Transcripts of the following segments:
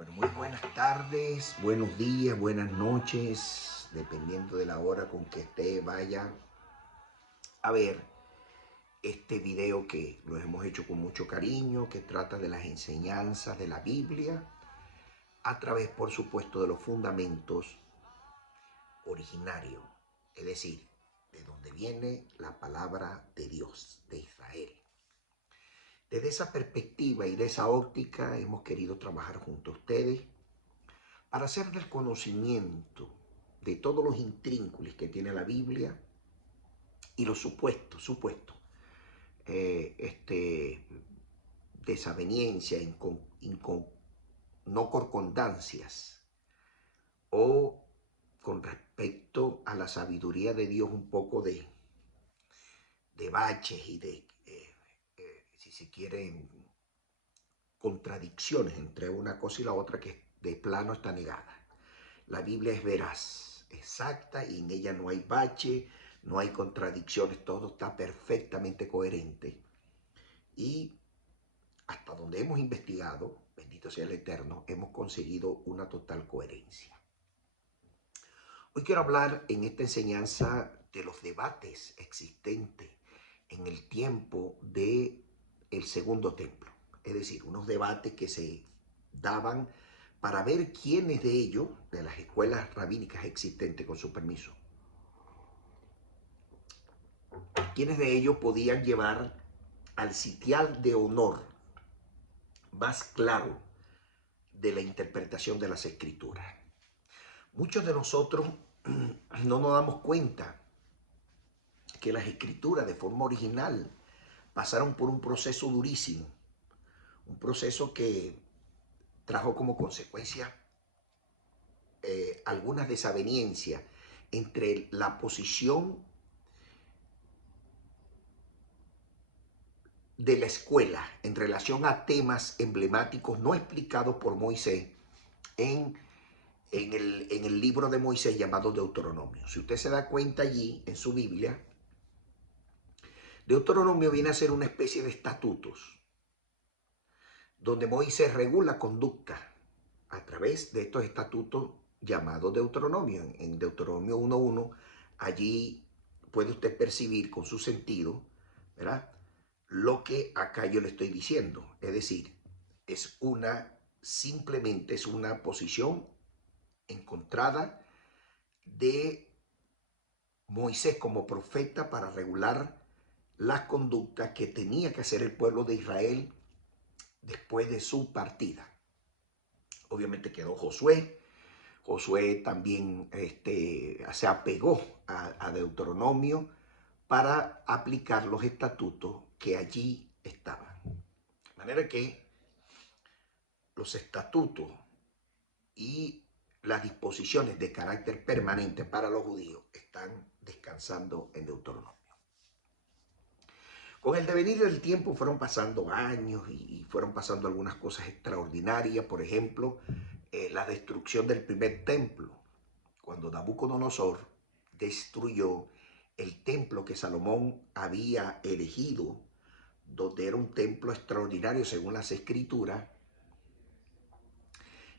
Bueno, muy buenas tardes, buenos días, buenas noches, dependiendo de la hora con que usted vaya a ver este video que lo hemos hecho con mucho cariño, que trata de las enseñanzas de la Biblia, a través, por supuesto, de los fundamentos originarios, es decir, de donde viene la palabra de Dios, de Israel. Desde esa perspectiva y de esa óptica hemos querido trabajar junto a ustedes para hacer del conocimiento de todos los intrínculos que tiene la Biblia y los supuestos, desaveniencia, no concordancias, o con respecto a la sabiduría de Dios, un poco de baches y si se quieren, contradicciones entre una cosa y la otra que de plano está negada. La Biblia es veraz, exacta, y en ella no hay bache, no hay contradicciones, todo está perfectamente coherente. Y hasta donde hemos investigado, bendito sea el Eterno, hemos conseguido una total coherencia. Hoy quiero hablar en esta enseñanza de los debates existentes en el tiempo del segundo templo. Es decir, unos debates que se daban para ver quiénes de ellos, de las escuelas rabínicas existentes, con su permiso, quiénes de ellos podían llevar al sitial de honor más claro de la interpretación de las escrituras. Muchos de nosotros no nos damos cuenta que las escrituras de forma original pasaron por un proceso durísimo, un proceso que trajo como consecuencia algunas desavenencias entre la posición de la escuela en relación a temas emblemáticos no explicados por Moisés en el libro de Moisés llamado Deuteronomio. Si usted se da cuenta allí en su Biblia, Deuteronomio viene a ser una especie de estatutos donde Moisés regula conducta a través de estos estatutos llamados Deuteronomio. En Deuteronomio 1.1, allí puede usted percibir con su sentido, ¿verdad?, lo que acá yo le estoy diciendo. Es decir, simplemente es una posición encontrada de Moisés como profeta para regular las conductas que tenía que hacer el pueblo de Israel después de su partida. Obviamente quedó Josué. Josué también se apegó a Deuteronomio para aplicar los estatutos que allí estaban. De manera que los estatutos y las disposiciones de carácter permanente para los judíos están descansando en Deuteronomio. Con el devenir del tiempo fueron pasando años y fueron pasando algunas cosas extraordinarias. Por ejemplo, la destrucción del primer templo, cuando Nabucodonosor destruyó el templo que Salomón había erigido, donde era un templo extraordinario según las escrituras,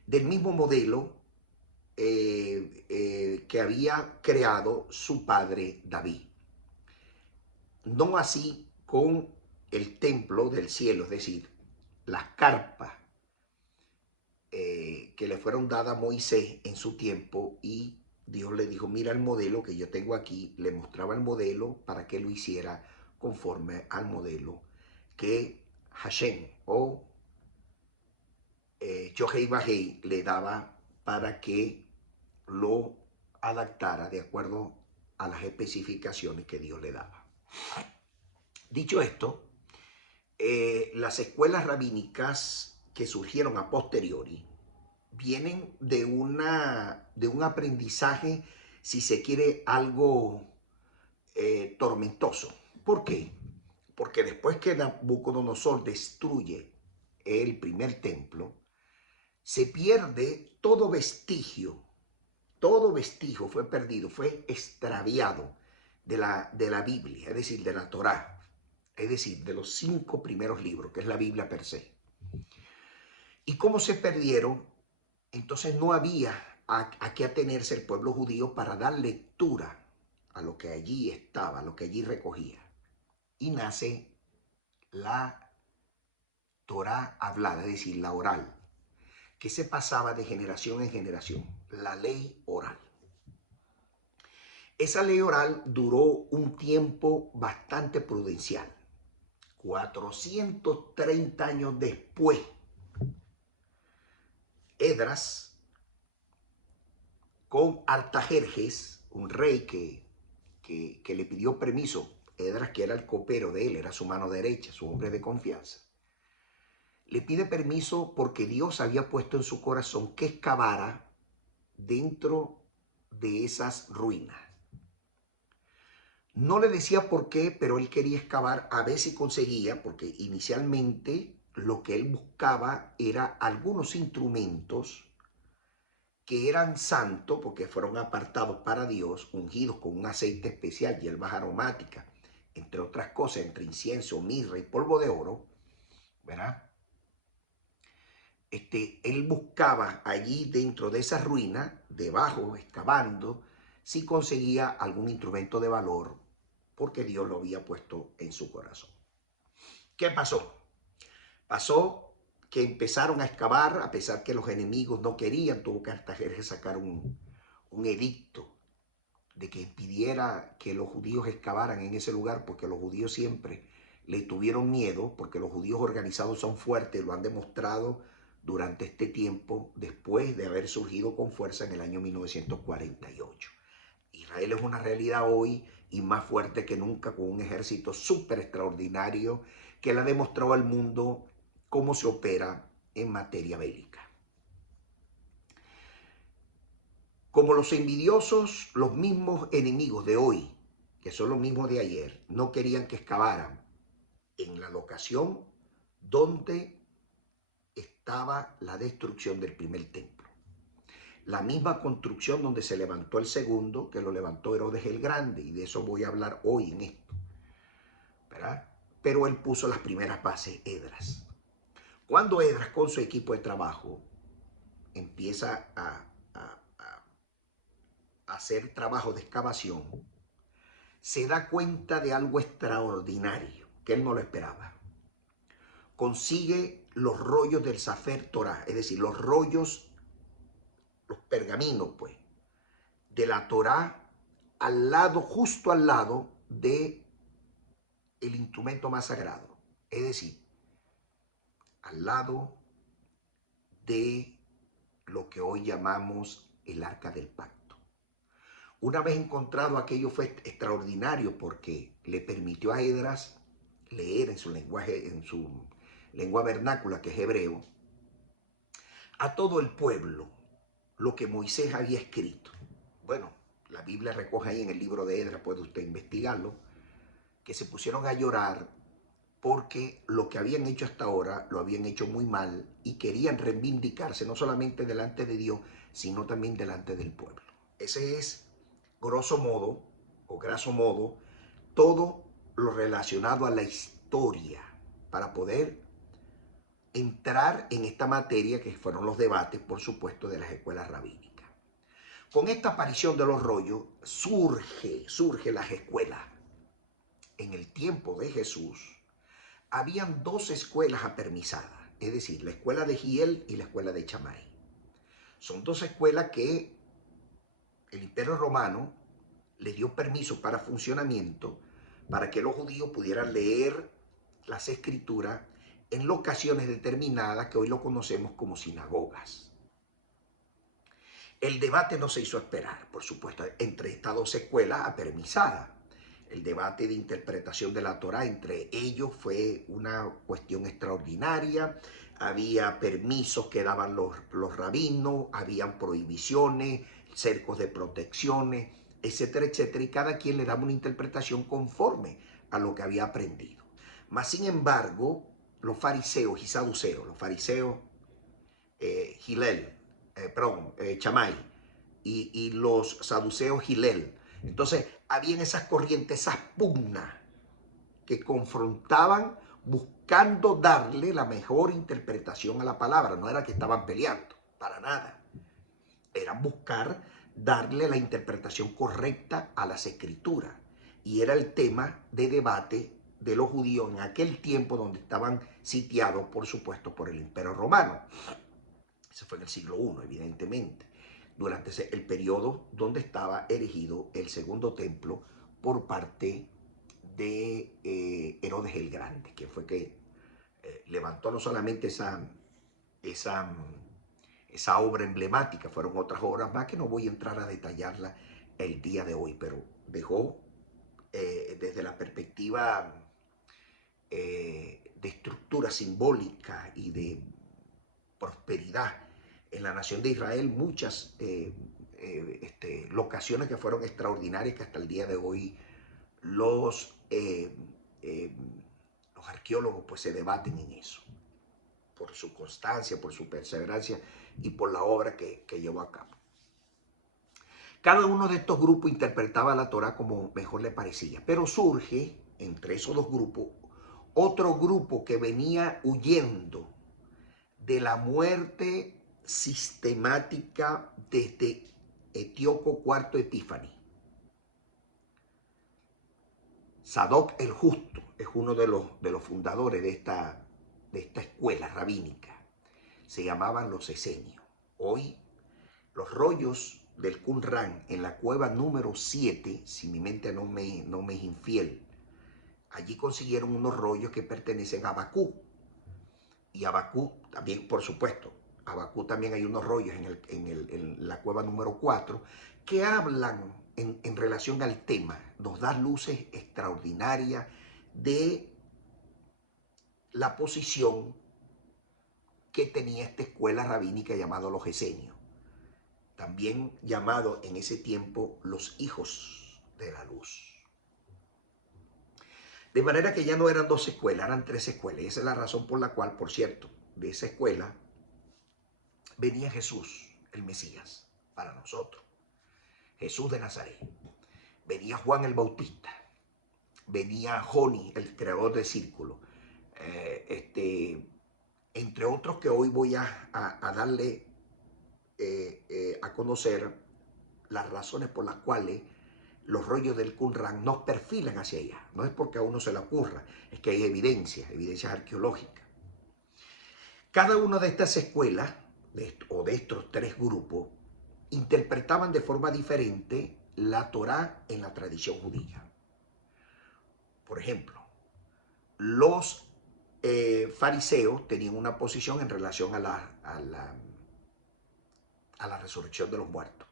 del mismo modelo que había creado su padre David. No así con el templo del cielo, es decir, las carpas que le fueron dadas a Moisés en su tiempo, y Dios le dijo: mira el modelo que yo tengo aquí. Le mostraba el modelo para que lo hiciera conforme al modelo que Hashem o Yohei Bahei le daba para que lo adaptara de acuerdo a las especificaciones que Dios le daba. Dicho esto, las escuelas rabínicas que surgieron a posteriori vienen de un aprendizaje, si se quiere, algo tormentoso. ¿Por qué? Porque después que Nabucodonosor destruye el primer templo, se pierde todo vestigio fue perdido, fue extraviado de la Biblia, es decir, de la Torá, es decir, de los 5 primeros libros, que es la Biblia per se. ¿Y cómo se perdieron? Entonces no había a qué atenerse el pueblo judío para dar lectura a lo que allí estaba, a lo que allí recogía. Y nace la Torá hablada, es decir, la oral, que se pasaba de generación en generación, la ley oral. Esa ley oral duró un tiempo bastante prudencial. 430 años después, Edras, con Artajerjes, un rey que le pidió permiso, Edras, que era el copero de él, era su mano derecha, su hombre de confianza, le pide permiso porque Dios había puesto en su corazón que excavara dentro de esas ruinas. No le decía por qué, pero él quería excavar a ver si conseguía, porque inicialmente lo que él buscaba era algunos instrumentos que eran santos, porque fueron apartados para Dios, ungidos con un aceite especial, hierbas aromáticas, entre otras cosas, entre incienso, mirra y polvo de oro, ¿verdad? Él buscaba allí dentro de esa ruina, debajo, excavando, si conseguía algún instrumento de valor, porque Dios lo había puesto en su corazón. ¿Qué pasó? Pasó que empezaron a excavar, a pesar que los enemigos no querían, tuvo que Artajerjes sacar un edicto de que impidiera que los judíos excavaran en ese lugar, porque los judíos siempre le tuvieron miedo, porque los judíos organizados son fuertes, lo han demostrado durante este tiempo, después de haber surgido con fuerza en el año 1948. Israel es una realidad hoy y más fuerte que nunca, con un ejército súper extraordinario que le ha demostrado al mundo cómo se opera en materia bélica. Como los envidiosos, los mismos enemigos de hoy, que son los mismos de ayer, no querían que excavaran en la locación donde estaba la destrucción del primer templo. La misma construcción donde se levantó el segundo, que lo levantó Herodes el Grande, y de eso voy a hablar hoy en esto, ¿verdad? Pero él puso las primeras bases, Edras. Cuando Edras con su equipo de trabajo empieza a hacer trabajo de excavación, se da cuenta de algo extraordinario que él no lo esperaba. Consigue los rollos del Sefer Torah, es decir, los rollos, los pergaminos, pues, de la Torah al lado, justo al lado de el instrumento más sagrado, es decir, al lado de lo que hoy llamamos el Arca del Pacto. Una vez encontrado, aquello fue extraordinario porque le permitió a Edras leer en su lenguaje, en su lengua vernácula, que es hebreo, a todo el pueblo lo que Moisés había escrito. Bueno, la Biblia recoge ahí en el libro de Edras, puede usted investigarlo, que se pusieron a llorar porque lo que habían hecho hasta ahora lo habían hecho muy mal y querían reivindicarse no solamente delante de Dios, sino también delante del pueblo. Ese es, grosso modo, o graso modo, todo lo relacionado a la historia para poder entrar en esta materia que fueron los debates, por supuesto, de las escuelas rabínicas. Con esta aparición de los rollos surge las escuelas. En el tiempo de Jesús habían dos escuelas apermisadas, es decir, la escuela de Giel y la escuela de Chamay. Son dos escuelas que el Imperio Romano les dio permiso para funcionamiento para que los judíos pudieran leer las escrituras en locaciones determinadas que hoy lo conocemos como sinagogas. El debate no se hizo esperar, por supuesto, entre estas dos escuelas apermisadas. El debate de interpretación de la Torá entre ellos fue una cuestión extraordinaria. Había permisos que daban los rabinos, habían prohibiciones, cercos de protecciones, etcétera, etcétera. Y cada quien le daba una interpretación conforme a lo que había aprendido. Mas, sin embargo, los fariseos y saduceos, los fariseos Chamay, y los saduceos Gilel. Entonces, habían esas corrientes, esas pugnas que confrontaban buscando darle la mejor interpretación a la palabra. No era que estaban peleando, para nada. Era buscar darle la interpretación correcta a las escrituras. Y era el tema de debate de los judíos en aquel tiempo donde estaban sitiados, por supuesto, por el Imperio Romano. Ese fue en el siglo I, evidentemente, durante el periodo donde estaba erigido el segundo templo por parte de Herodes el Grande, que fue que levantó no solamente esa, esa obra emblemática, fueron otras obras más que no voy a entrar a detallarla el día de hoy, pero dejó desde la perspectiva de estructura simbólica y de prosperidad en la nación de Israel muchas locaciones que fueron extraordinarias que hasta el día de hoy los, eh, los arqueólogos pues se debaten en eso, por su constancia, por su perseverancia y por la obra que llevó a cabo. Cada uno de estos grupos interpretaba la Torá como mejor le parecía, pero surge entre esos dos grupos otro grupo que venía huyendo de la muerte sistemática desde Etíoco IV Epífanes. Sadoc el Justo es uno de los fundadores de esta escuela rabínica. Se llamaban los esenios. Hoy, los rollos del Qumran en la cueva número 7, si mi mente no me es infiel, allí consiguieron unos rollos que pertenecen a Abacú. Y Abacú también, por supuesto, Abacú también hay unos rollos en la cueva número 4 que hablan en relación al tema, nos da luces extraordinarias de la posición que tenía esta escuela rabínica llamada los esenios, también llamado en ese tiempo los hijos de la luz. De manera que ya no eran 2 escuelas, eran 3 escuelas. Y esa es la razón por la cual, por cierto, de esa escuela venía Jesús, el Mesías, para nosotros. Jesús de Nazaret. Venía Juan el Bautista. Venía Joni, el creador del círculo. Entre otros que hoy voy a darle a conocer las razones por las cuales los rollos del Qumran nos perfilan hacia allá. No es porque a uno se le ocurra, es que hay evidencias arqueológicas. Cada una de estas escuelas, o de estos 3 grupos, interpretaban de forma diferente la Torá en la tradición judía. Por ejemplo, los fariseos tenían una posición en relación a la resurrección de los muertos.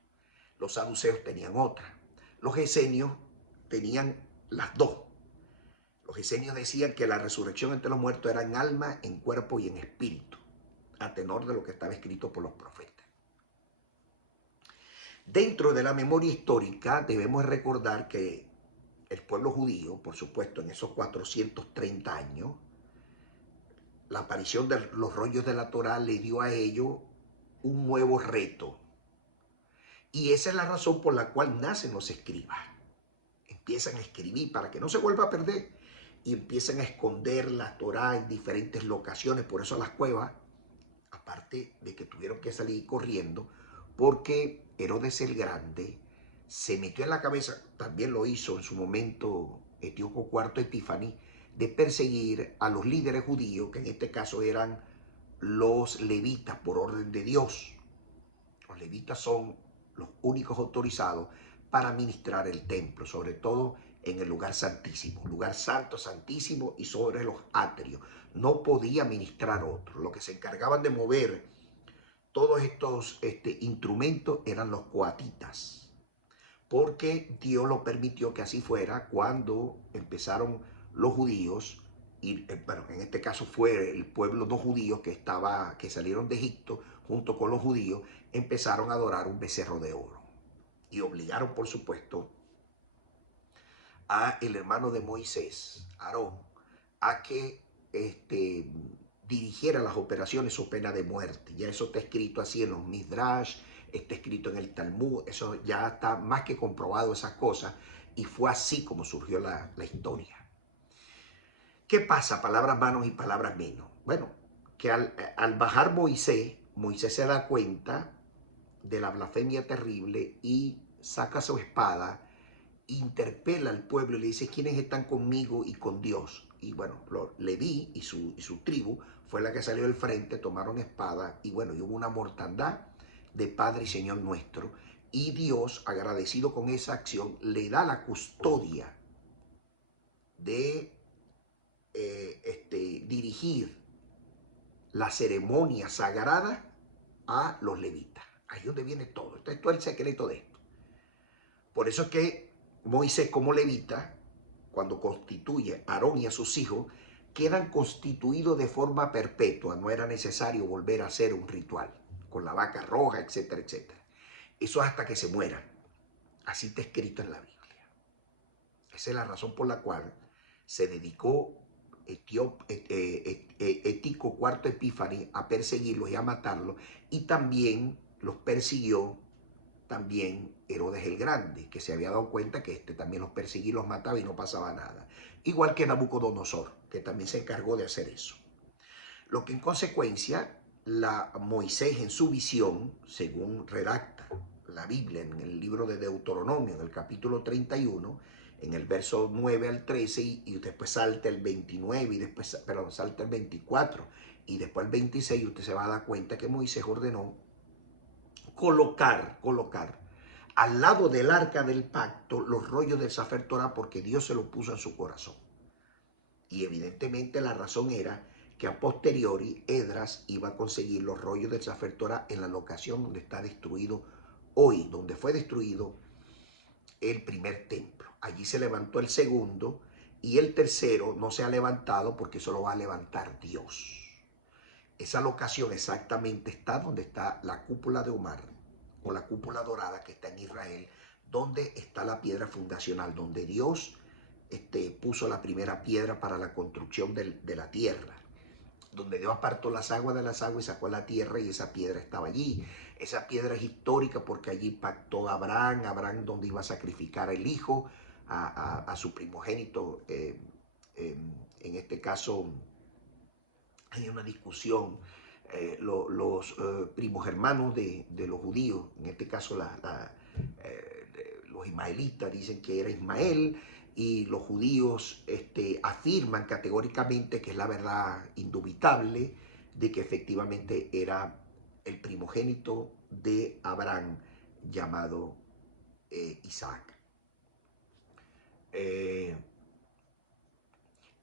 Los saduceos tenían otra. Los esenios tenían las dos. Los esenios decían que la resurrección entre los muertos era en alma, en cuerpo y en espíritu, a tenor de lo que estaba escrito por los profetas. Dentro de la memoria histórica debemos recordar que el pueblo judío, por supuesto, en esos 430 años, la aparición de los rollos de la Torá le dio a ellos un nuevo reto. Y esa es la razón por la cual nacen los escribas. Empiezan a escribir para que no se vuelva a perder y empiezan a esconder la Torá en diferentes locaciones. Por eso las cuevas, aparte de que tuvieron que salir corriendo, porque Herodes el Grande se metió en la cabeza, también lo hizo en su momento Etíoco IV Epífanes, de perseguir a los líderes judíos, que en este caso eran los levitas por orden de Dios. Los levitas son los únicos autorizados para administrar el templo, sobre todo en el lugar santísimo, lugar santo, santísimo y sobre los atrios. No podía ministrar otro. Lo que se encargaban de mover todos estos instrumentos eran los coatitas, porque Dios lo permitió que así fuera cuando empezaron los judíos, y bueno, en este caso fue el pueblo no judío que salieron de Egipto junto con los judíos, empezaron a adorar un becerro de oro y obligaron, por supuesto, a el hermano de Moisés, Aarón, a que dirigiera las operaciones o pena de muerte. Ya eso está escrito así en los Midrash, está escrito en el Talmud, eso ya está más que comprobado esas cosas, y fue así como surgió la historia. ¿Qué pasa? Palabras manos y palabras menos. Bueno, que al bajar Moisés se da cuenta de la blasfemia terrible y saca su espada, interpela al pueblo y le dice quiénes están conmigo y con Dios. Y bueno, Leví y su tribu fue la que salió del frente, tomaron espada y bueno, y hubo una mortandad de Padre y Señor nuestro. Y Dios, agradecido con esa acción, le da la custodia de dirigir la ceremonia sagrada a los levitas. Ahí es donde viene todo. Esto es el secreto de esto. Por eso es que Moisés como levita, cuando constituye a Aarón y a sus hijos, quedan constituidos de forma perpetua. No era necesario volver a hacer un ritual con la vaca roja, etcétera, etcétera. Eso hasta que se mueran. Así está escrito en la Biblia. Esa es la razón por la cual se dedicó Etico IV Epífanes a perseguirlos y a matarlos, y también los persiguió también Herodes el Grande, que se había dado cuenta que también los perseguía y los mataba y no pasaba nada. Igual que Nabucodonosor, que también se encargó de hacer eso. Lo que en consecuencia, Moisés en su visión, según redacta la Biblia en el libro de Deuteronomio, en el capítulo 31, en el verso 9 al 13, y después salta el 29, y después, perdón, salta el 24, y después el 26, usted se va a dar cuenta que Moisés ordenó colocar al lado del arca del pacto los rollos del Sefer Torah, porque Dios se lo puso en su corazón. Y evidentemente la razón era que a posteriori Esdras iba a conseguir los rollos del Sefer Torah en la locación donde está destruido hoy, donde fue destruido el primer templo. Allí se levantó el segundo, y el tercero no se ha levantado porque eso lo va a levantar Dios. Esa locación exactamente está donde está la cúpula de Omar, o la cúpula dorada que está en Israel, donde está la piedra fundacional, donde Dios puso la primera piedra para la construcción de la tierra, donde Dios apartó las aguas de las aguas y sacó la tierra, y esa piedra estaba allí. Esa piedra es histórica porque allí pactó Abraham donde iba a sacrificar el hijo, a su primogénito. En este caso hay una discusión. Los primos hermanos de los judíos, en este caso los ismaelitas dicen que era Ismael, y los judíos afirman categóricamente que es la verdad indubitable de que efectivamente era el primogénito de Abraham llamado Isaac.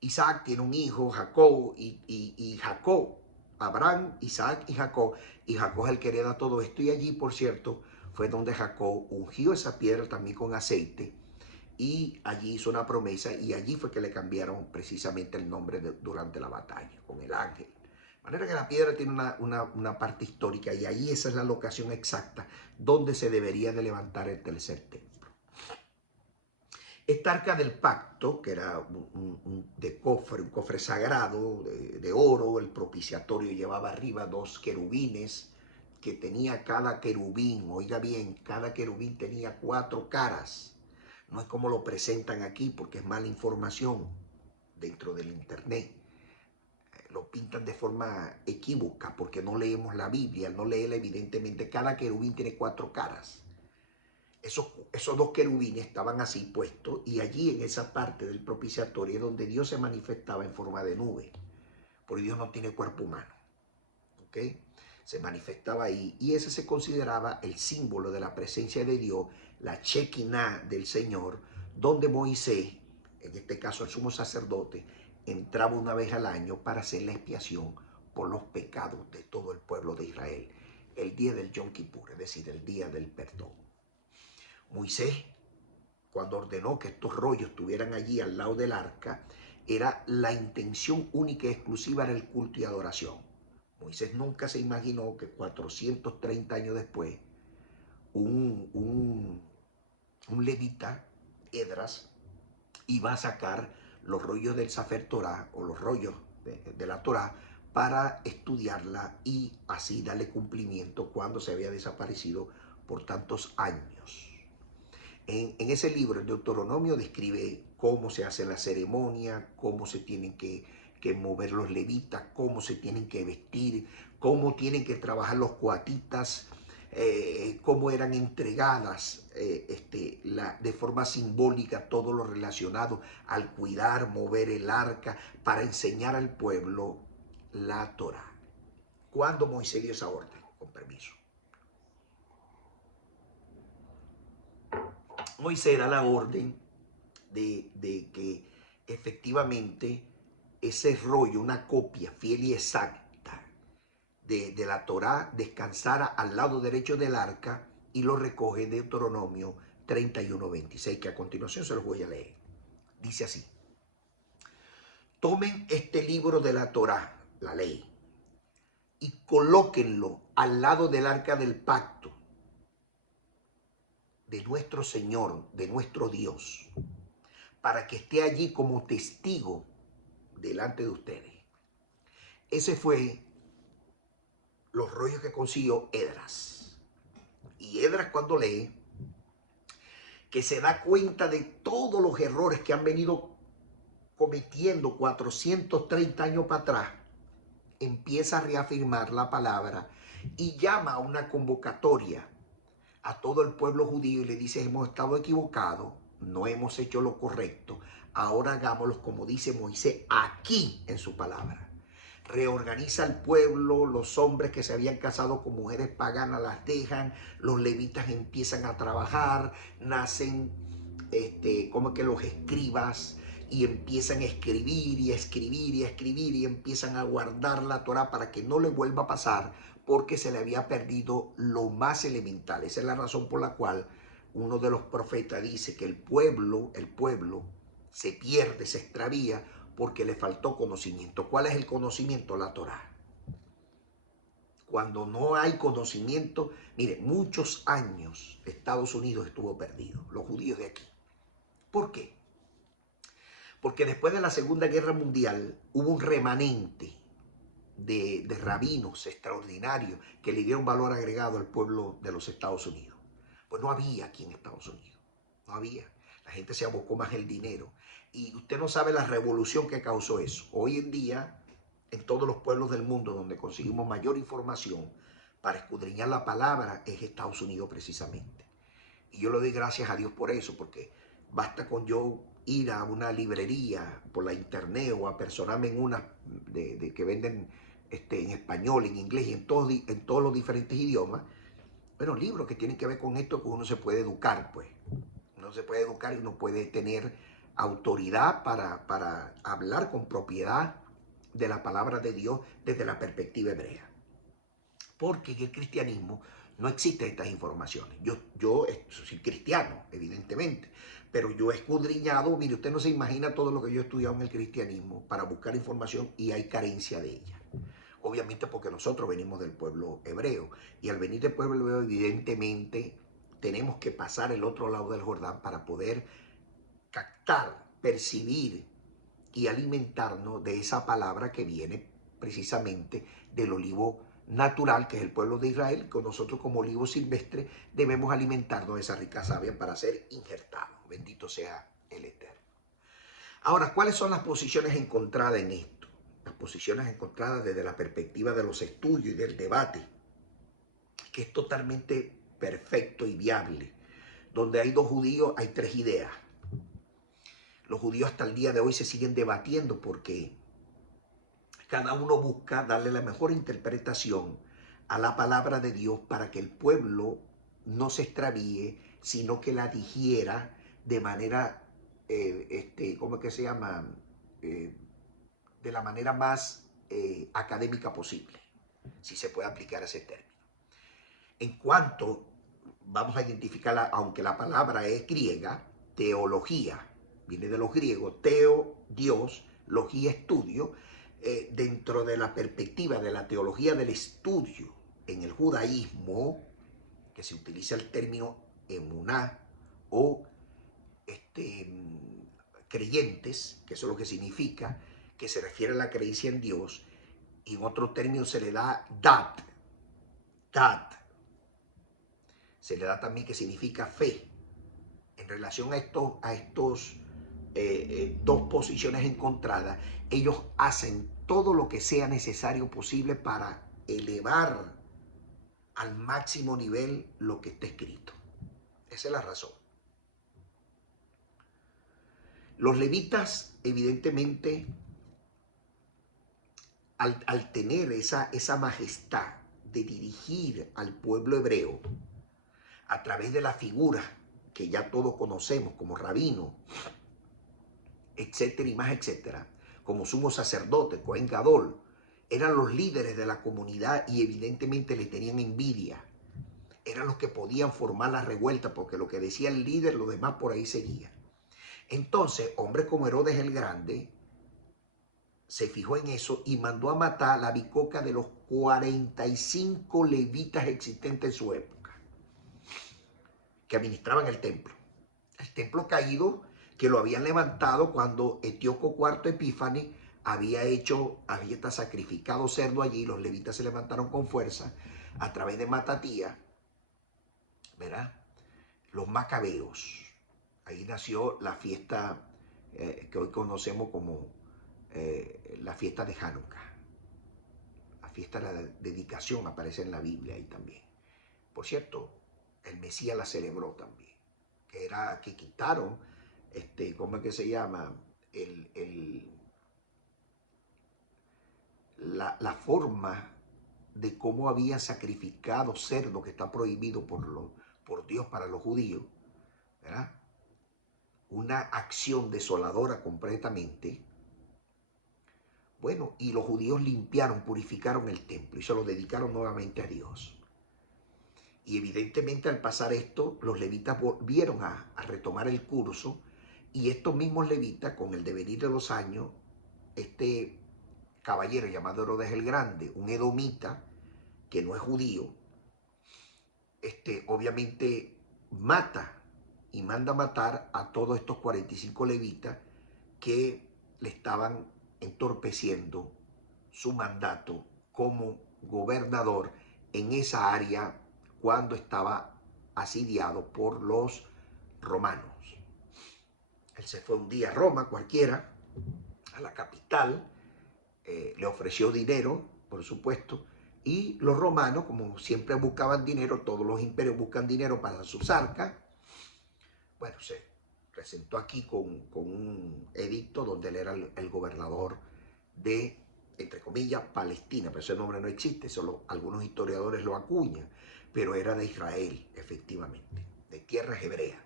Isaac tiene un hijo, Jacob, y Jacob, Abraham, Isaac y Jacob es el que hereda todo esto. Y allí, por cierto, fue donde Jacob ungió esa piedra también con aceite, y allí hizo una promesa, y allí fue que le cambiaron precisamente el nombre durante la batalla con el ángel. De manera que la piedra tiene una parte histórica, y allí esa es la locación exacta donde se debería de levantar el tercer templo. Esta arca del pacto, que era un cofre sagrado de oro, el propiciatorio llevaba arriba 2 querubines, que tenía cada querubín, oiga bien, cada querubín tenía 4 caras. No es como lo presentan aquí, porque es mala información dentro del internet. Lo pintan de forma equívoca porque no leemos la Biblia. Al no leerla, evidentemente cada querubín tiene 4 caras. Esos 2 querubines estaban así puestos, y allí en esa parte del propiciatorio es donde Dios se manifestaba en forma de nube, porque Dios no tiene cuerpo humano, ¿ok? Se manifestaba ahí, y ese se consideraba el símbolo de la presencia de Dios, la Shekinah del Señor, donde Moisés, en este caso el sumo sacerdote, entraba una vez al año para hacer la expiación por los pecados de todo el pueblo de Israel, el día del Yom Kippur, es decir, el día del perdón. Moisés, cuando ordenó que estos rollos estuvieran allí al lado del arca, era la intención única y exclusiva era el culto y adoración. Moisés nunca se imaginó que 430 años después, un levita, Esdras, iba a sacar los rollos del Sefer Torah, o los rollos de la Torah, para estudiarla y así darle cumplimiento cuando se había desaparecido por tantos años. En ese libro, el Deuteronomio describe cómo se hace la ceremonia, cómo se tienen que mover los levitas, cómo se tienen que vestir, cómo tienen que trabajar los coatitas, cómo eran entregadas de forma simbólica todo lo relacionado al cuidar, mover el arca para enseñar al pueblo la Torá. ¿Cuándo Moisés dio esa orden? Con permiso. Moisés da la orden de que efectivamente ese rollo, una copia fiel y exacta de la Torá, descansara al lado derecho del arca, y lo recoge de Deuteronomio 31:26, que a continuación se los voy a leer. Dice así: tomen este libro de la Torá, la ley, y colóquenlo al lado del arca del pacto de nuestro Señor, de nuestro Dios, para que esté allí como testigo delante de ustedes. Ese fue los rollos que consiguió Esdras. Y Esdras, cuando lee, que se da cuenta de todos los errores que han venido cometiendo 430 años para atrás, empieza a reafirmar la palabra y llama a una convocatoria a todo el pueblo judío y le dice: hemos estado equivocados, no hemos hecho lo correcto, ahora hagámoslo como dice Moisés aquí en su palabra. Reorganiza al pueblo, los hombres que se habían casado con mujeres paganas las dejan, los levitas empiezan a trabajar, nacen como que los escribas, y empiezan a escribir y a escribir y a escribir, y empiezan a guardar la Torá para que no le vuelva a pasar, porque se le había perdido lo más elemental. Esa es la razón por la cual uno de los profetas dice que el pueblo se pierde, se extravía, porque le faltó conocimiento. ¿Cuál es el conocimiento? La Torá. Cuando no hay conocimiento, mire, muchos años Estados Unidos estuvo perdido, los judíos de aquí. ¿Por qué? Porque después de la Segunda Guerra Mundial hubo un remanente de rabinos extraordinarios que le dieron valor agregado al pueblo de los Estados Unidos. Pues no había aquí en Estados Unidos, no había. La gente se abocó más el dinero. Y usted no sabe la revolución que causó eso. Hoy en día, en todos los pueblos del mundo donde conseguimos mayor información para escudriñar la palabra, es Estados Unidos precisamente. Y yo le doy gracias a Dios por eso, porque basta con yo ir a una librería por la internet o apersonarme en una de que venden en español, en inglés y en todos los diferentes idiomas. Pero libros que tienen que ver con esto, que uno se puede educar, pues. Uno se puede educar y uno puede tener autoridad para hablar con propiedad de la palabra de Dios desde la perspectiva hebrea. Porque en el cristianismo no existen estas informaciones. Yo soy cristiano, evidentemente, pero yo he escudriñado. Mire, usted no se imagina todo lo que yo he estudiado en el cristianismo para buscar información, y hay carencia de ella. Obviamente porque nosotros venimos del pueblo hebreo, y al venir del pueblo hebreo evidentemente tenemos que pasar el otro lado del Jordán para poder captar, percibir y alimentarnos de esa palabra que viene precisamente del olivo natural, que es el pueblo de Israel. Con nosotros como olivo silvestre debemos alimentarnos de esa rica savia para ser injertados. Bendito sea el Eterno. Ahora, ¿cuáles son las posiciones encontradas en esto? Las posiciones encontradas desde la perspectiva de los estudios y del debate, que es totalmente perfecto y viable. Donde hay dos judíos, hay tres ideas. Los judíos hasta el día de hoy se siguen debatiendo porque cada uno busca darle la mejor interpretación a la palabra de Dios para que el pueblo no se extravíe, sino que la digiera de manera, ¿cómo es que se llama? De la manera más académica posible, si se puede aplicar ese término. En cuanto, vamos a identificarla, aunque la palabra es griega, teología, viene de los griegos, teo, Dios, logía, estudio. Dentro de la perspectiva de la teología del estudio en el judaísmo, que se utiliza el término emuná o creyentes, que eso es lo que significa, que se refiere a la creencia en Dios, y en otro término se le da dat, se le da también, que significa fe. En relación a estos dos posiciones encontradas, ellos hacen todo lo que sea necesario posible para elevar al máximo nivel lo que está escrito. Esa es la razón. Los levitas, evidentemente, al tener esa majestad de dirigir al pueblo hebreo a través de la figura que ya todos conocemos como rabino, etcétera y más etcétera, como sumo sacerdote, Cohen Gadol, eran los líderes de la comunidad y evidentemente le tenían envidia. Eran los que podían formar la revuelta porque lo que decía el líder, los demás por ahí seguían. Entonces, hombres como Herodes el Grande se fijó en eso y mandó a matar la bicoca de los 45 levitas existentes en su época, que administraban el templo. El templo caído que lo habían levantado cuando Etíoco IV Epífanes había sacrificado cerdo allí. Los levitas se levantaron con fuerza a través de Matatía, ¿verdad? Los macabeos. Ahí nació la fiesta que hoy conocemos como la fiesta de Hanukkah. La fiesta de la dedicación aparece en la Biblia ahí también. Por cierto, el Mesías la celebró también. Que quitaron, ¿cómo es que se llama? La forma de cómo habían sacrificado cerdo, que está prohibido por Dios para los judíos, ¿verdad? Una acción desoladora completamente. Bueno, y los judíos limpiaron, purificaron el templo y se lo dedicaron nuevamente a Dios. Y evidentemente al pasar esto, los levitas volvieron a retomar el curso y estos mismos levitas, con el devenir de los años, este caballero llamado Herodes el Grande, un edomita que no es judío, obviamente mata y manda matar a todos estos 45 levitas que le estaban entorpeciendo su mandato como gobernador en esa área cuando estaba asediado por los romanos. Él se fue un día a Roma, cualquiera, a la capital, le ofreció dinero, por supuesto, y los romanos, como siempre buscaban dinero, todos los imperios buscan dinero para sus arcas, bueno, se presentó aquí con un edicto donde él era el gobernador de, entre comillas, Palestina, pero ese nombre no existe, solo algunos historiadores lo acuñan, pero era de Israel, efectivamente, de tierras hebreas.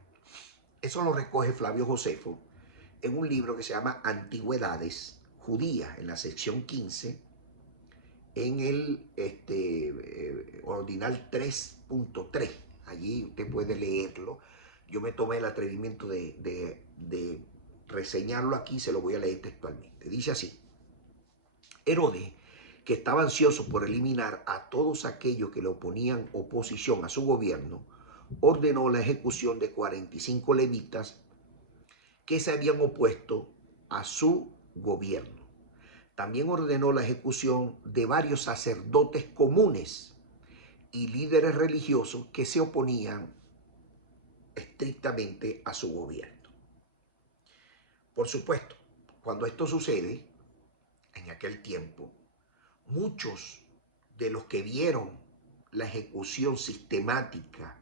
Eso lo recoge Flavio Josefo en un libro que se llama Antigüedades Judías, en la sección 15, en el ordinal 3.3. Allí usted puede leerlo. Yo me tomé el atrevimiento de reseñarlo aquí, se lo voy a leer textualmente. Dice así: Herodes, que estaba ansioso por eliminar a todos aquellos que le oponían oposición a su gobierno, ordenó la ejecución de 45 levitas que se habían opuesto a su gobierno. También ordenó la ejecución de varios sacerdotes comunes y líderes religiosos que se oponían estrictamente a su gobierno. Por supuesto, cuando esto sucede, en aquel tiempo, muchos de los que vieron la ejecución sistemática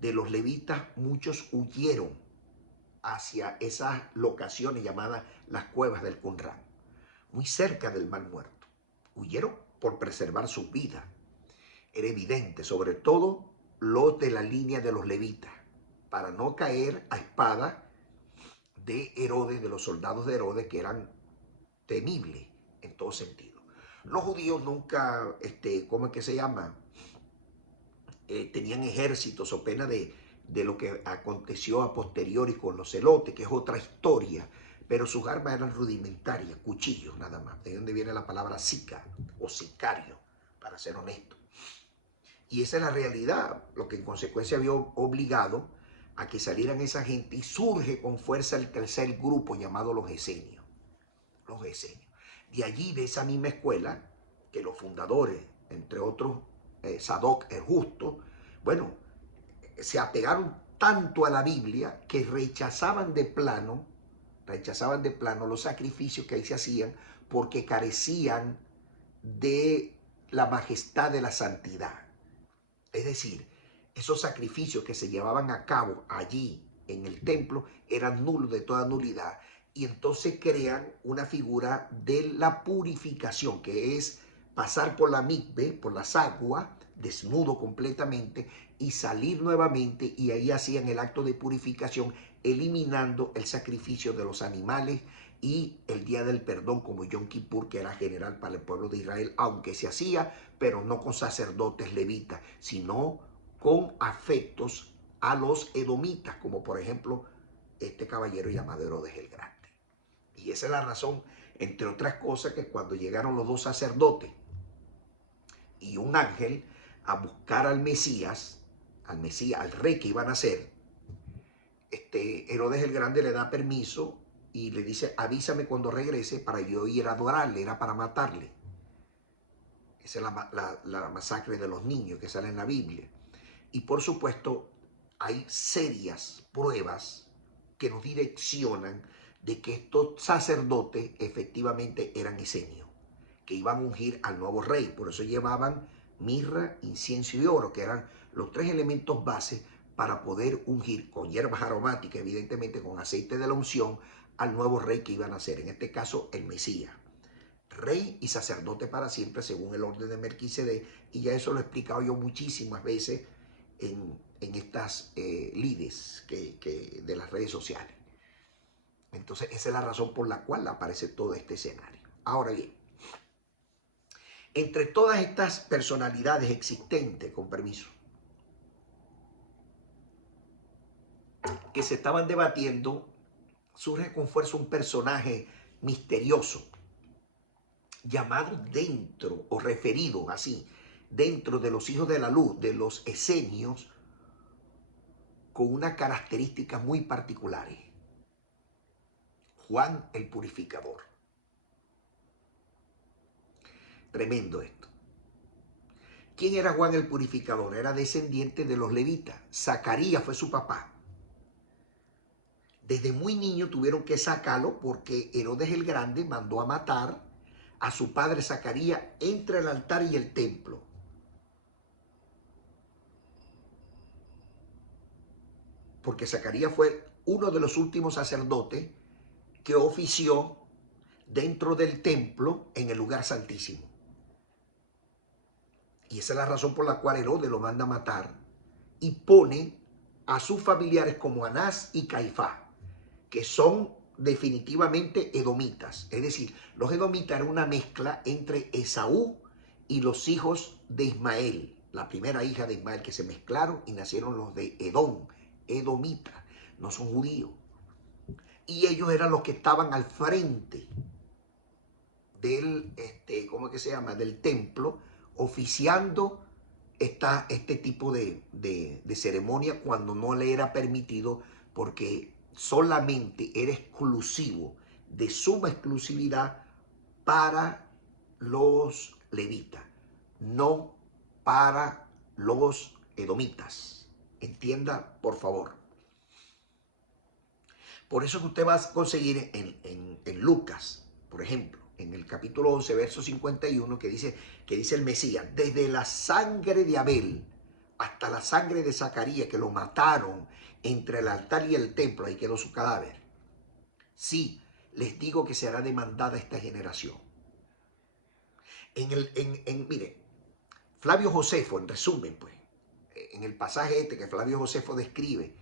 de los levitas, muchos huyeron hacia esas locaciones llamadas las cuevas del Qumran, muy cerca del Mar Muerto. Huyeron por preservar sus vidas. Era evidente, sobre todo los de la línea de los levitas, para no caer a espada de Herodes, de los soldados de Herodes, que eran temibles en todo sentido. Los judíos nunca, ¿cómo es que se llama? Tenían ejércitos o pena de lo que aconteció a posteriori con los celotes, que es otra historia, pero sus armas eran rudimentarias, cuchillos nada más, de donde viene la palabra sica o sicario, para ser honesto. Y esa es la realidad, lo que en consecuencia vio obligado a que salieran esa gente, y surge con fuerza el tercer grupo llamado los esenios. Los esenios. De allí, de esa misma escuela, que los fundadores, entre otros, Sadoc el Justo, bueno, se apegaron tanto a la Biblia que rechazaban de plano los sacrificios que ahí se hacían porque carecían de la majestad de la santidad. Es decir, esos sacrificios que se llevaban a cabo allí en el templo eran nulos, de toda nulidad. Y entonces crean una figura de la purificación, que es pasar por la mikve, por las aguas, desnudo completamente, y salir nuevamente, y ahí hacían el acto de purificación, eliminando el sacrificio de los animales y el día del perdón como Yom Kippur, que era general para el pueblo de Israel, aunque se hacía, pero no con sacerdotes levitas, sino con afectos a los edomitas, como por ejemplo este caballero llamado Herodes el Grande. Y esa es la razón, entre otras cosas, que cuando llegaron los dos sacerdotes y un ángel a buscar al Mesías, al rey que iban a ser, Herodes el Grande le da permiso y le dice, avísame cuando regrese para yo ir a adorarle, era para matarle. Esa es la masacre de los niños que sale en la Biblia. Y por supuesto, hay serias pruebas que nos direccionan de que estos sacerdotes efectivamente eran esenios, que iban a ungir al nuevo rey. Por eso llevaban mirra, incienso y oro, que eran los tres elementos base para poder ungir con hierbas aromáticas, evidentemente con aceite de la unción, al nuevo rey que iban a ser, en este caso el Mesías. Rey y sacerdote para siempre, según el orden de Melquisedec, y ya eso lo he explicado yo muchísimas veces en estas lides de las redes sociales. Entonces, esa es la razón por la cual aparece todo este escenario. Ahora bien, entre todas estas personalidades existentes, con permiso, que se estaban debatiendo, surge con fuerza un personaje misterioso, llamado dentro, o referido así, dentro de los hijos de la luz, de los esenios, con unas características muy particulares. Juan el Purificador. Tremendo esto. ¿Quién era Juan el Purificador? Era descendiente de los levitas. Zacarías fue su papá. Desde muy niño tuvieron que sacarlo porque Herodes el Grande mandó a matar a su padre Zacarías entre el altar y el templo. Porque Zacarías fue uno de los últimos sacerdotes que ofició dentro del templo en el lugar santísimo. Y esa es la razón por la cual Herodes lo manda a matar y pone a sus familiares como Anás y Caifás, que son definitivamente edomitas. Es decir, los edomitas eran una mezcla entre Esaú y los hijos de Ismael, la primera hija de Ismael, que se mezclaron y nacieron los de Edom, edomitas, no son judíos. Y ellos eran los que estaban al frente del, ¿cómo es que se llama? Del templo, oficiando este tipo de ceremonia cuando no le era permitido, porque solamente era exclusivo, de suma exclusividad para los levitas, no para los edomitas. Entienda, por favor. Por eso que usted va a conseguir en Lucas, por ejemplo, en el capítulo 11, verso 51, que dice el Mesías, desde la sangre de Abel hasta la sangre de Zacarías, que lo mataron entre el altar y el templo, ahí quedó su cadáver. Sí, les digo que será demandada esta generación. Mire, Flavio Josefo, en resumen, pues, en el pasaje que Flavio Josefo describe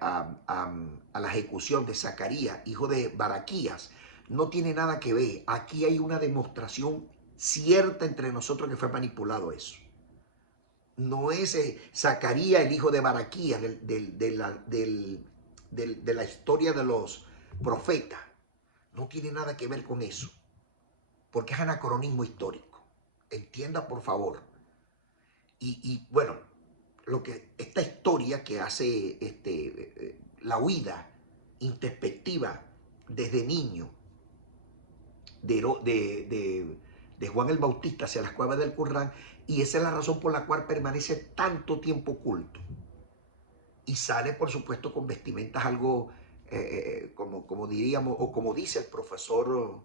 a la ejecución de Zacarías, hijo de Baraquías, no tiene nada que ver. Aquí hay una demostración cierta entre nosotros que fue manipulado eso. No es Zacarías, el hijo de Baraquías, de la historia de los profetas. No tiene nada que ver con eso, porque es anacronismo histórico. Entienda, por favor. Y bueno, esta historia que hace la huida introspectiva desde niño de Juan el Bautista hacia las cuevas del Qumran, y esa es la razón por la cual permanece tanto tiempo oculto. Y sale, por supuesto, con vestimentas algo, como diríamos, o como dice el profesor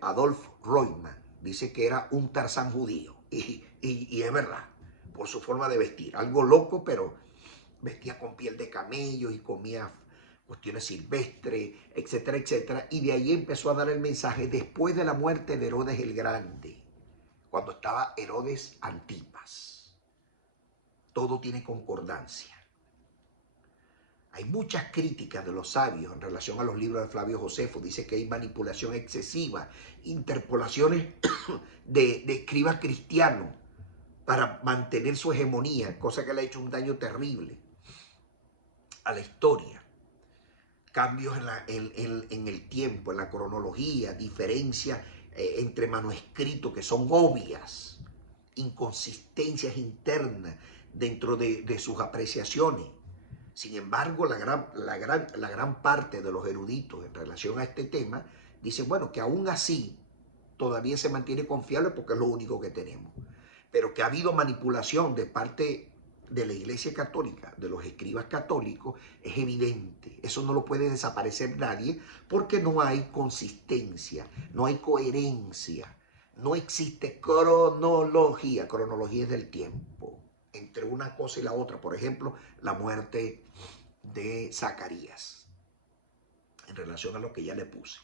Adolf Reutemann, dice que era un Tarzán judío, y es verdad, por su forma de vestir. Algo loco, pero vestía con piel de camello y comía cuestiones silvestres, etcétera, etcétera. Y de ahí empezó a dar el mensaje después de la muerte de Herodes el Grande, cuando estaba Herodes Antipas. Todo tiene concordancia. Hay muchas críticas de los sabios en relación a los libros de Flavio Josefo. Dice que hay manipulación excesiva, interpolaciones de escribas cristianos para mantener su hegemonía, cosa que le ha hecho un daño terrible a la historia. Cambios en el tiempo, en la cronología, diferencias entre manuscritos que son obvias, inconsistencias internas dentro de sus apreciaciones. Sin embargo, la gran parte de los eruditos en relación a este tema dicen, bueno, que aún así todavía se mantiene confiable porque es lo único que tenemos. Pero que ha habido manipulación de parte de la Iglesia Católica, de los escribas católicos, es evidente. Eso no lo puede desaparecer nadie porque no hay consistencia, no hay coherencia, no existe cronología. Cronología es del tiempo entre una cosa y la otra. Por ejemplo, la muerte de Zacarías, en relación a lo que ya le puse.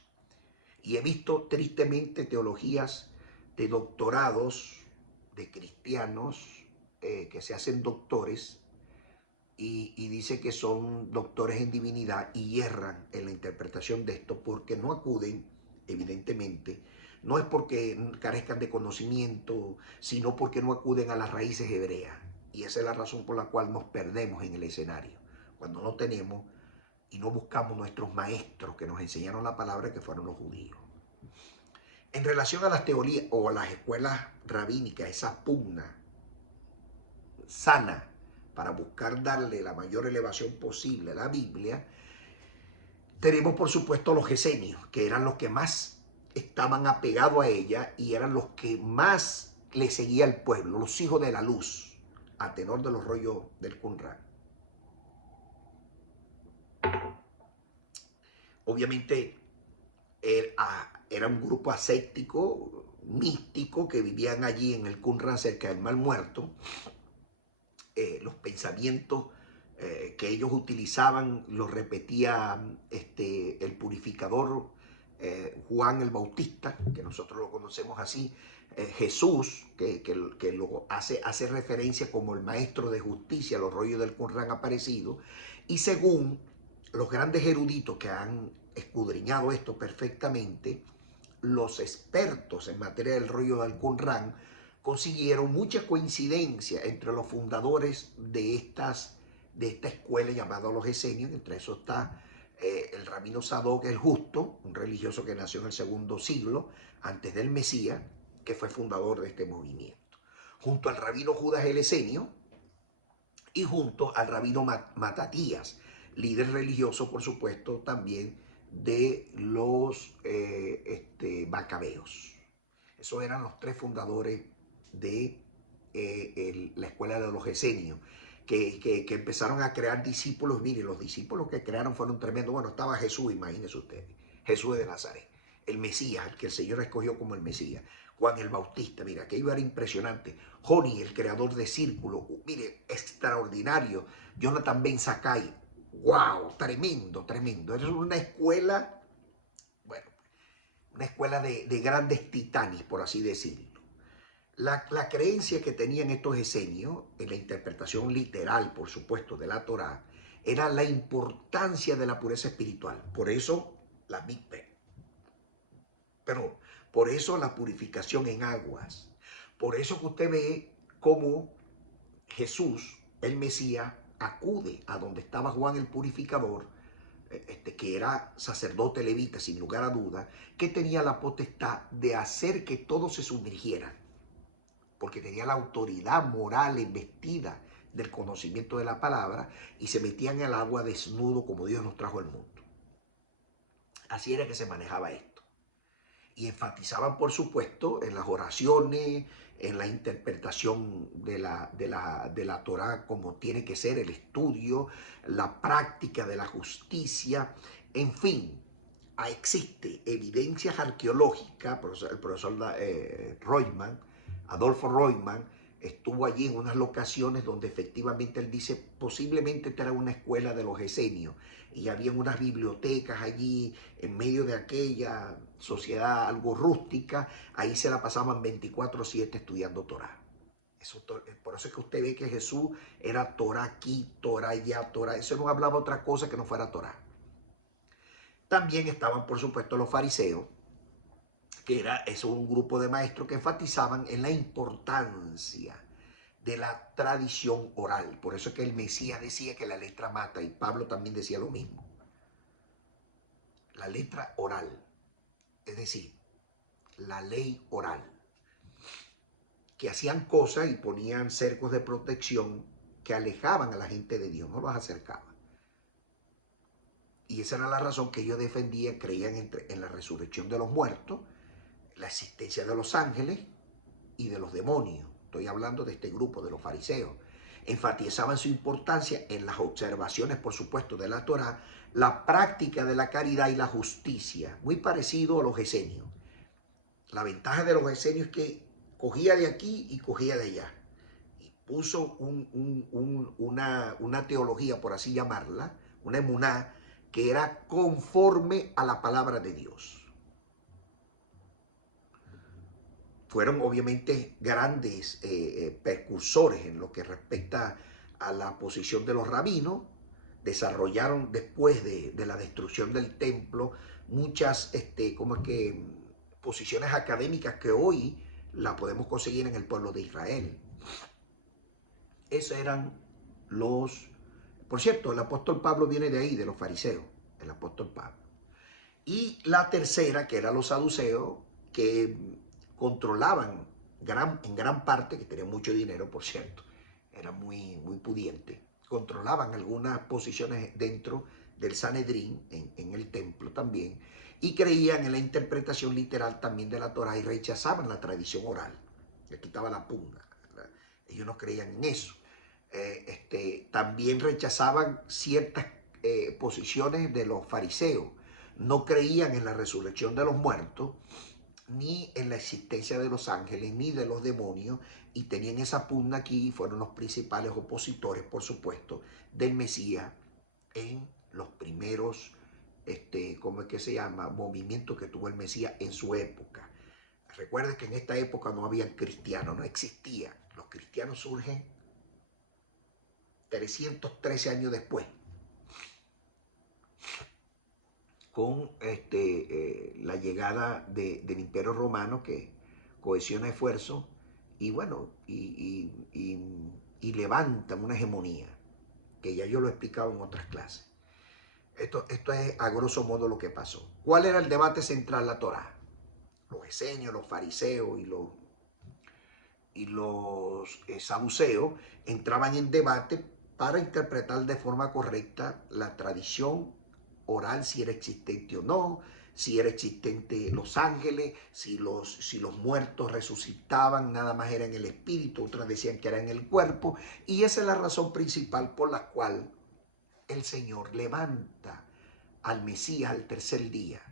Y he visto tristemente teologías de doctorados de cristianos que se hacen doctores y dice que son doctores en divinidad y erran en la interpretación de esto porque no acuden, evidentemente, no es porque carezcan de conocimiento, sino porque no acuden a las raíces hebreas. Y esa es la razón por la cual nos perdemos en el escenario, cuando no tenemos y no buscamos nuestros maestros que nos enseñaron la palabra, que fueron los judíos. En relación a las teorías o a las escuelas rabínicas, esa pugna sana para buscar darle la mayor elevación posible a la Biblia, tenemos por supuesto los esenios, que eran los que más estaban apegados a ella y eran los que más le seguía al pueblo, los hijos de la luz, a tenor de los rollos del Qumran. Obviamente era un grupo ascético, místico, que vivían allí en el Qumran cerca del Mar Muerto. Los pensamientos que ellos utilizaban los repetía el purificador Juan el Bautista, que nosotros lo conocemos así, Jesús, que lo hace referencia como el maestro de justicia, los rollos del Qumran aparecido, y según los grandes eruditos que han escudriñado esto perfectamente, los expertos en materia del rollo del Qumran consiguieron mucha coincidencia entre los fundadores de esta escuela llamada los esenios. Entre eso está el rabino Sadoc el Justo, un religioso que nació en el segundo siglo antes del Mesías, que fue fundador de este movimiento, junto al rabino Judas el Esenio y junto al rabino Matatías, líder religioso, por supuesto, también de los macabeos. Esos eran los tres fundadores de la escuela de los esenios, que empezaron a crear discípulos. Miren, los discípulos que crearon fueron tremendos. Bueno, estaba Jesús, imagínense ustedes, Jesús de Nazaret, el Mesías, el que el Señor escogió como el Mesías. Juan el Bautista, mira, aquello era impresionante. Joni, el creador de Círculo, mire, extraordinario. Jonathan Ben Zakkai, wow, tremendo, tremendo. Es una escuela, bueno, una escuela de grandes titanes, por así decirlo. La creencia que tenían estos esenios, en la interpretación literal, por supuesto, de la Torá, era la importancia de la pureza espiritual. Por eso la mikveh. Pero por eso la purificación en aguas. Por eso que usted ve cómo Jesús, el Mesías, acude a donde estaba Juan el Purificador, que era sacerdote levita, sin lugar a duda, que tenía la potestad de hacer que todos se sumergieran, porque tenía la autoridad moral investida del conocimiento de la palabra, y se metían en el agua desnudo como Dios nos trajo al mundo. Así era que se manejaba esto. Y enfatizaban, por supuesto, en las oraciones, en la interpretación de la Torá como tiene que ser, el estudio, la práctica de la justicia, en fin. Existe evidencias arqueológicas, el profesor Reutemann, Adolfo Reutemann, estuvo allí en unas locaciones donde efectivamente él dice, posiblemente esta era una escuela de los esenios, y había unas bibliotecas allí en medio de aquella sociedad algo rústica, ahí se la pasaban 24/7 estudiando Torá. Por eso es que usted ve que Jesús era Torá aquí, Torá allá, Torá. Eso no hablaba otra cosa que no fuera Torá. También estaban, por supuesto, los fariseos, que es un grupo de maestros que enfatizaban en la importancia de la tradición oral. Por eso es que el Mesías decía que la letra mata, y Pablo también decía lo mismo. La letra oral, es decir, la ley oral, que hacían cosas y ponían cercos de protección que alejaban a la gente de Dios, no los acercaban. Y esa era la razón que ellos defendían, creían en la resurrección de los muertos, la existencia de los ángeles y de los demonios. Estoy hablando de este grupo, de los fariseos. Enfatizaban su importancia en las observaciones, por supuesto, de la Torá, la práctica de la caridad y la justicia, muy parecido a los esenios. La ventaja de los esenios es que cogía de aquí y cogía de allá. Y puso una teología, por así llamarla, una emuná, que era conforme a la palabra de Dios. Fueron obviamente grandes precursores en lo que respecta a la posición de los rabinos. Desarrollaron después de la destrucción del templo muchas posiciones académicas que hoy la podemos conseguir en el pueblo de Israel. Esos eran los... Por cierto, el apóstol Pablo viene de ahí, de los fariseos, el apóstol Pablo. Y la tercera, que eran los saduceos, que controlaban en gran parte, que tenían mucho dinero, por cierto, eran muy pudientes, controlaban algunas posiciones dentro del Sanedrín, en el templo también, y creían en la interpretación literal también de la Torá y rechazaban la tradición oral, le quitaba la punta, ¿verdad? Ellos no creían en eso. También rechazaban ciertas posiciones de los fariseos, no creían en la resurrección de los muertos, ni en la existencia de los ángeles, ni de los demonios, y tenían esa pugna aquí, y fueron los principales opositores, por supuesto, del Mesías en los primeros, ¿cómo es que se llama?, movimientos que tuvo el Mesías en su época. Recuerden que en esta época no había cristianos, no existían. Los cristianos surgen 313 años después, con la llegada del Imperio Romano, que cohesiona esfuerzos y bueno, y levantan una hegemonía, que ya yo lo he explicado en otras clases. Esto es a grosso modo lo que pasó. ¿Cuál era el debate central? La Torá. Los esenios, los fariseos y los saduceos entraban en debate para interpretar de forma correcta la tradición oral, si era existente o no, si era existente los ángeles, si los muertos resucitaban, nada más era en el espíritu, otras decían que era en el cuerpo, y esa es la razón principal por la cual el Señor levanta al Mesías al tercer día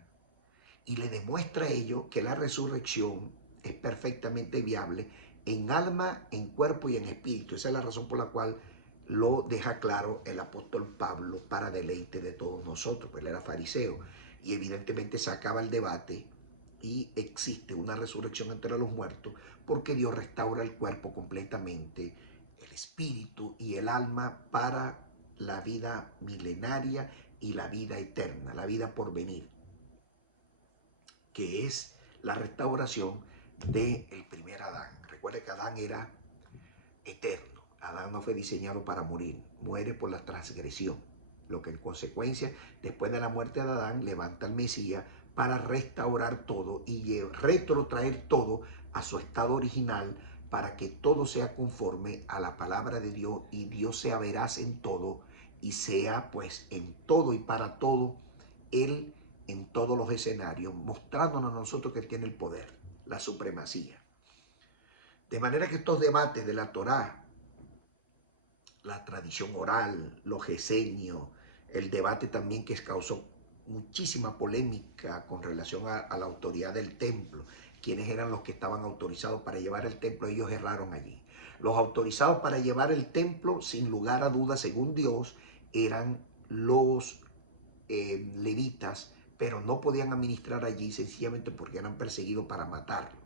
y le demuestra a ellos que la resurrección es perfectamente viable en alma, en cuerpo y en espíritu. Esa es la razón por la cual lo deja claro el apóstol Pablo para deleite de todos nosotros, pues él era fariseo y evidentemente se acaba el debate y existe una resurrección entre los muertos porque Dios restaura el cuerpo completamente, el espíritu y el alma para la vida milenaria y la vida eterna, la vida por venir, que es la restauración del primer Adán. Recuerde que Adán era eterno. Adán no fue diseñado para morir, muere por la transgresión. Lo que en consecuencia, después de la muerte de Adán, levanta al Mesías para restaurar todo y retrotraer todo a su estado original para que todo sea conforme a la palabra de Dios y Dios sea veraz en todo y sea pues en todo y para todo Él en todos los escenarios, mostrándonos a nosotros que Él tiene el poder, la supremacía. De manera que estos debates de la Torá, la tradición oral, los esenios, el debate también que causó muchísima polémica con relación a la autoridad del templo, quienes eran los que estaban autorizados para llevar el templo, ellos erraron allí. Los autorizados para llevar el templo, sin lugar a dudas, según Dios, eran los levitas, pero no podían administrar allí sencillamente porque eran perseguidos para matarlo.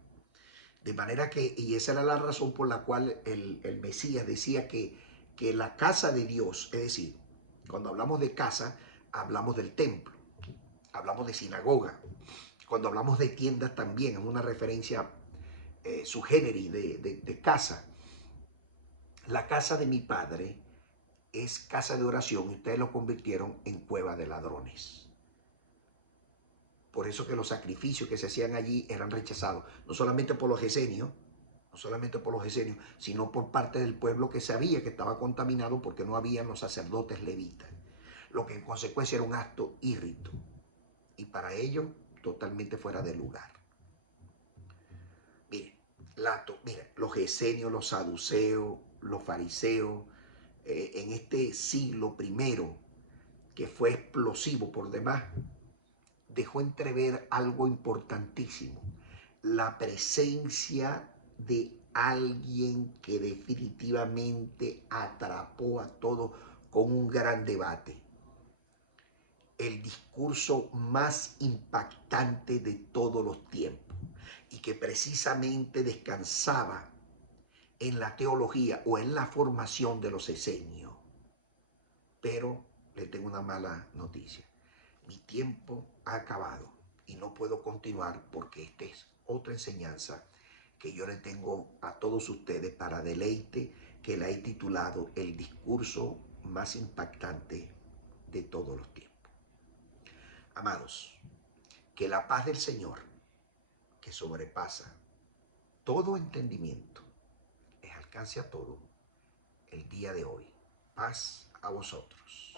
De manera que, y esa era la razón por la cual el Mesías decía que la casa de Dios, es decir, cuando hablamos de casa, hablamos del templo, hablamos de sinagoga. Cuando hablamos de tiendas también es una referencia su generis de casa. La casa de mi padre es casa de oración y ustedes lo convirtieron en cueva de ladrones. Por eso que los sacrificios que se hacían allí eran rechazados, no solamente por los esenios, sino por parte del pueblo que sabía que estaba contaminado porque no habían los sacerdotes levitas, lo que en consecuencia era un acto írrito y para ello totalmente fuera de lugar. Miren, los esenios, los saduceos, los fariseos, en este siglo primero, que fue explosivo por demás, dejó entrever algo importantísimo: la presencia de alguien que definitivamente atrapó a todos con un gran debate. El discurso más impactante de todos los tiempos y que precisamente descansaba en la teología o en la formación de los esenios. Pero le tengo una mala noticia: mi tiempo ha acabado y no puedo continuar porque esta es otra enseñanza que yo le tengo a todos ustedes para deleite, que la he titulado El discurso más impactante de todos los tiempos. Amados, que la paz del Señor, que sobrepasa todo entendimiento, les alcance a todos el día de hoy. Paz a vosotros.